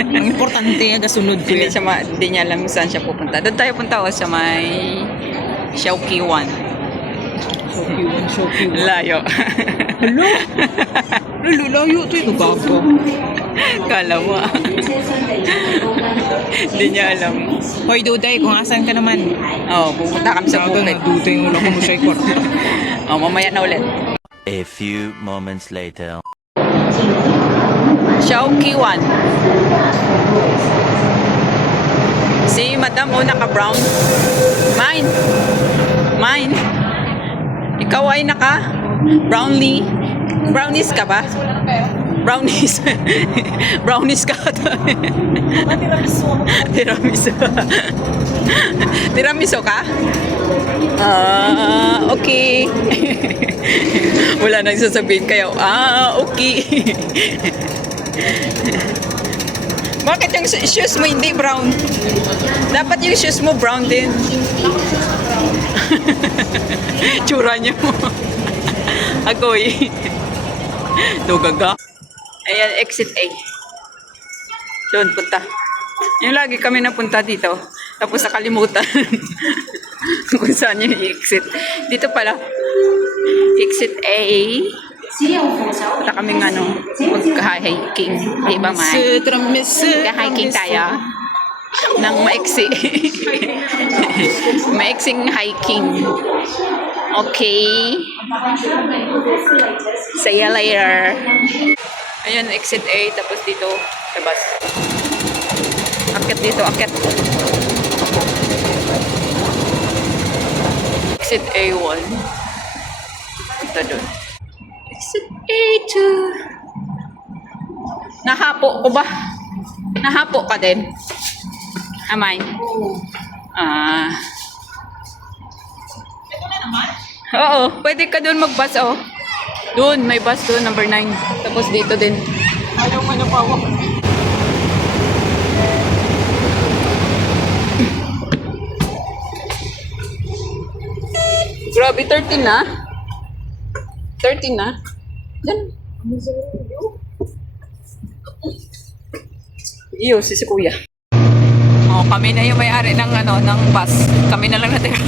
Ang importante, gasunod ko Hindi, yan. hindi niya alam saan siya pupunta. Doon tayo punta sa may Xiaoqiwan. Shopee. Layo. Hello? Layo ito yung bago. Kala mo. Hindi niya alam. Hoy, Duday, kung asan ka naman. Oh, pupunta kami sa bukid. Duday mo lang kung mo siya ikot. Oh, mamaya na ulit. A few moments later. Xiaoqiwan. Si Madam o naka-brown. Mine. Mine. Ikaw ay naka-brownie. Brownies ka ba? Brownies. Brownies ka. Tiramisu. Tiramisu ka? Okay. Wala nang sasabihin kayo. Okay. Bakit yung shoes mo hindi brown? Dapat yung shoes mo brown din. Tsura niyo. Agoy. Dugaga. Ayan, exit A. Doon, punta. Yung lagi kami napunta dito. Tapos nakalimutan. Kung saan yung exit. Dito pala. Exit A. Punta kami ng magka-hiking. Di ba, Mai? Magka-hiking tayo. Nang maiksi. Maiksing hiking. Okay. See you later. Ayan, exit A. Tapos dito, labas. Akit dito, akit. Exit A1. Punta doon. Exit A2. Nahapo ko ba? Nahapo ka din? Amay? Ito na naman? Oo, pwede ka doon mag-bus, oh. Doon, may bus doon, number 9. Tapos dito din. Ayaw mo na pa ako. Grabe, 13 na. 13 na. Diyan. Iyo, si Kuya. Oh, kami na yung may-ari ng ng bus. Kami na lang natira.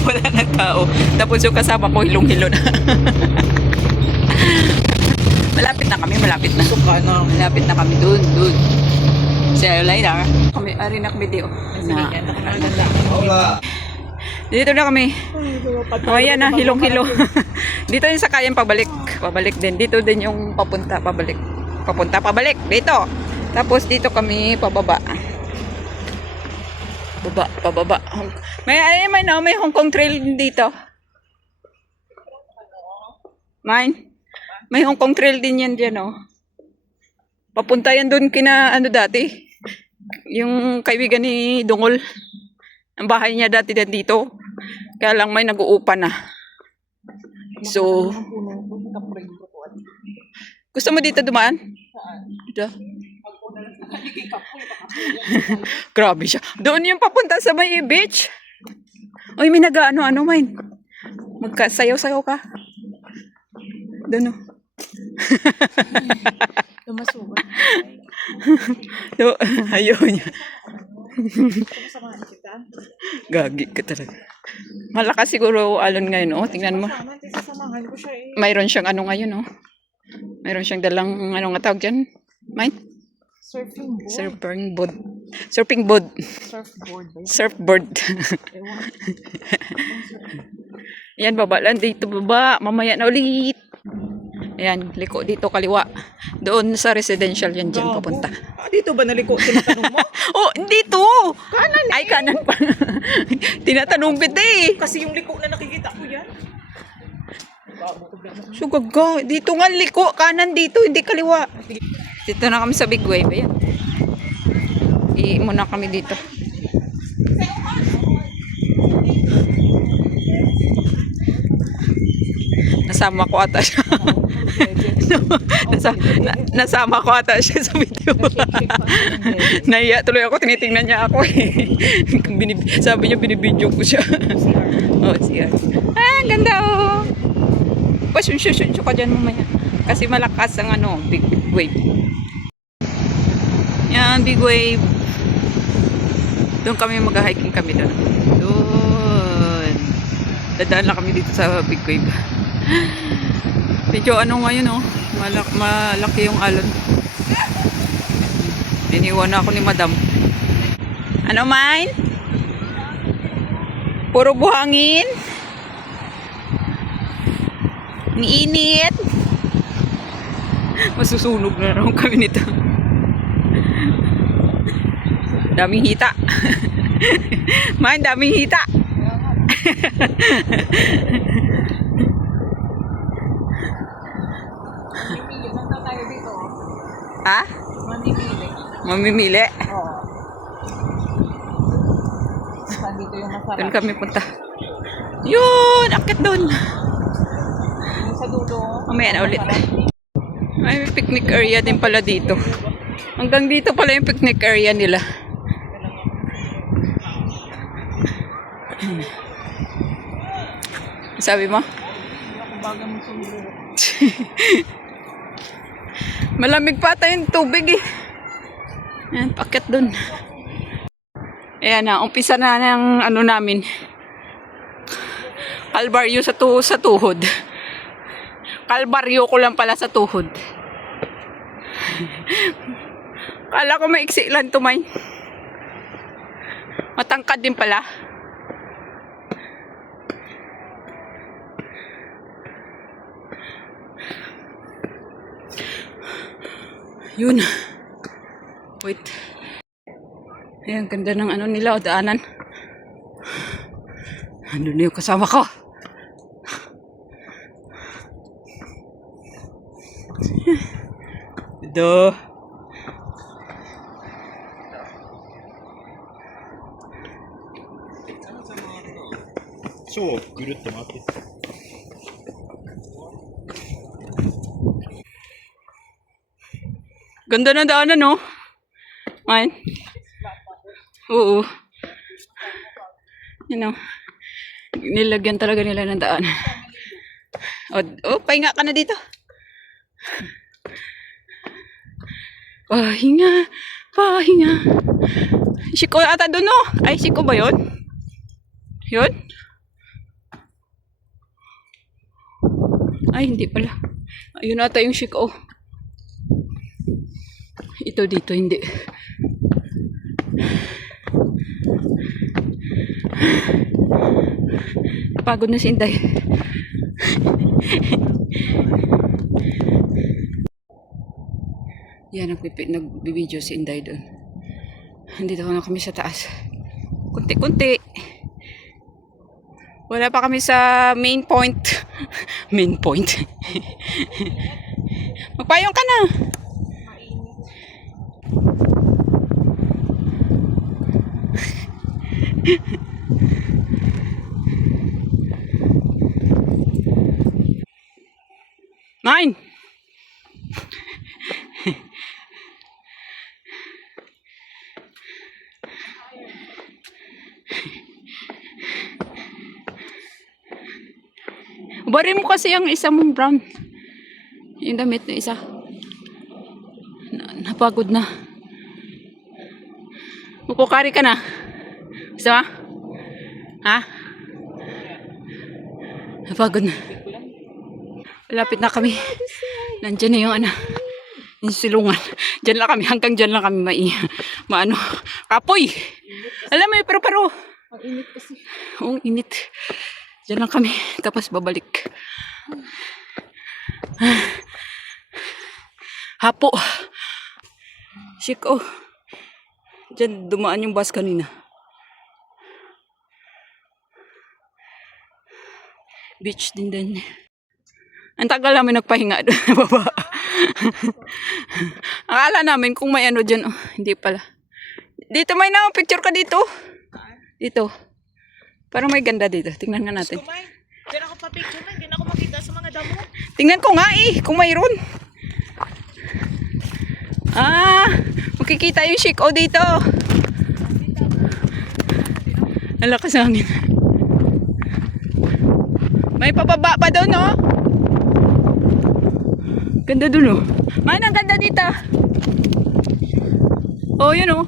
Wala na tao. Tapos yung kasama ko hilong-hilo na. Malapit na kami, malapit na. Suka na. Malapit na kami doon. See you later. Kami ari na kami dito. Dito na kami. Oh, ayan na, hilong-hilo. Dito yung sakayan pabalik. Pabalik din. Dito din yung papunta, pabalik. Papunta, pabalik. Dito. Tapos dito kami pababa. Pababa. May Hong Kong Trail dito. May Hong Kong Trail din yan dyan, oh. Papunta yan doon kina, dati. Yung kaibigan ni Dungol. Ang bahay niya dati din dito. Kaya lang may nag-uupa na. So, gusto mo dito dumaan? Dito. Grabe siya. Doon yung papunta sa may beach. Uy, may nag-ano, Main. Magkasayaw-sayaw ka. Doon, oh. Lumasugan. Ayaw niya. Samahan kita. Gagi ka talaga. Malakas siguro alon ngayon, oh. Tingnan mo. Sasamahan ko siya eh. Mayroon siyang ngayon, oh. Mayroon siyang dalang, nga tawag dyan? Main? Surfing board. Surfing board. Surfboard ba yun? Surfboard. Ewan. Yan, baba lang dito, baba. Mamaya na ulit. Ayan, liko dito kaliwa. Doon sa residential yan dyan papunta. Dito ba naliko? Tinatanong mo? Oh, dito! Kanan eh. Ay, kanan pa. Tinatanong kita eh. Kasi yung liko na nakikita ko yan. So, gaga. Dito nga liko. Kanan dito, hindi kaliwa. Dito na kami sa Big Wave. Ayan. Muna kami dito. Nasama ko ata siya. Nasama ko ata siya sa video. Nahiya tuloy ako, tinitingnan niya ako eh. Sabi niya binibidyo ko siya. Oh, siya. Ah, ganda oh. Pasyunsyo ka dyan mamaya. Kasi malakas ang big wave. Yan, big wave. Doon kami mag-hiking kami doon. Doon. Dadaan lang kami dito sa big wave. Medyo ano ngayon oh. Malaki yung alon. Iniwan na ako ni madam. Ano mine? Puro buhangin. Niinit. Masusunog na naman kami nito. Daming hita. Man, daming hita. Ha? Mamimili. Mamimili. Oo. Saan dito yung masarap? Doon kami punta. Yun! Akit doon. Yung sa dulo. Mamaya na ulit. May picnic area din pala dito. Hanggang dito pala yung picnic area nila. Sabi mo? Baga mo sumuro. Malamig pa tayong tubig eh. Ayan, paket dun. Ayan na, umpisa na ng ano namin. Kalbaryo sa tuhod. Kalbaryo ko lang pala sa tuhod. Kala ko maiksi lang tumay. Matangkad din pala. Yun. Wait. Ayan, ganda ng ano nila, o daanan. Andun na yung kasama ko. Ito. Ganda na daanan, no? Ayan. Oo. You know, nilagyan talaga nila ng daan. Pahinga ka na dito. Pahinga, pahinga. Siko ata doon, no? Ay, siko ba yun? Yun? Ay, hindi pala. Ayun ata yung siko. Ito dito, hindi. Pagod na si Inday. Yan, nagbibideo si Inday doon. Nandito na kami sa taas. Kunti-kunti. Wala pa kami sa main point. Main point. Magpayong ka na. Mine. Bari mo kasi yung isa mong brown. Yung damit na isa. Napagod na. Mupukari ka na. Gusto mo? Ha? Napagod na. Malapit na kami. Nandiyan na yung yung silungan. Diyan lang kami. Hanggang diyan lang kami maano. Kapoy! Alam mo yung paro-paro. Ang init kasi. Oo, init. Diyan lang kami. Tapos babalik. Hapo. Shiko. Diyan dumaan yung bus kanina. Beach din din. Ang tagal namin nagpahinga doon sa baba. Akala namin kung may ano dyan. Oh, hindi pala. Dito may na picture ka dito. Dito. Parang may ganda dito. Tingnan nga natin. Diyan ako pa-picture na. Hindi na ako makita sa mga damo. Tingnan ko nga kung mayroon. Makikita yung shiko dito. Ang lakas ng hangin. May pababa pa daw, no? Ganda dun, oh. Man, ang ganda dito. Oh, yun oh.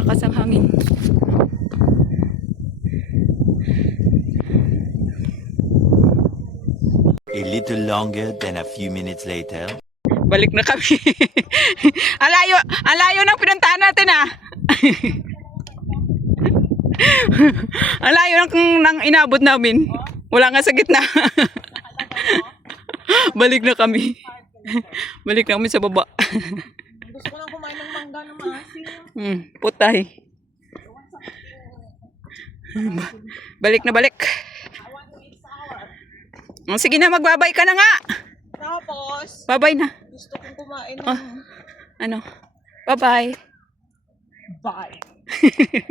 Lakas ang hangin. A little longer than a few minutes later. Balik na kami. Ang layo ng pinuntahan natin ah. Ang layo ng inabot namin. Wala nga sa gitna. Balik na kami. Balik na kami sa baba. Gusto ko lang kumain ng mangga ng maasim. Putay. Balik na balik. Sige na, magbabay ka na nga. Tapos, Babay na. gusto kong kumain ng... Ano? Bye-bye. Bye.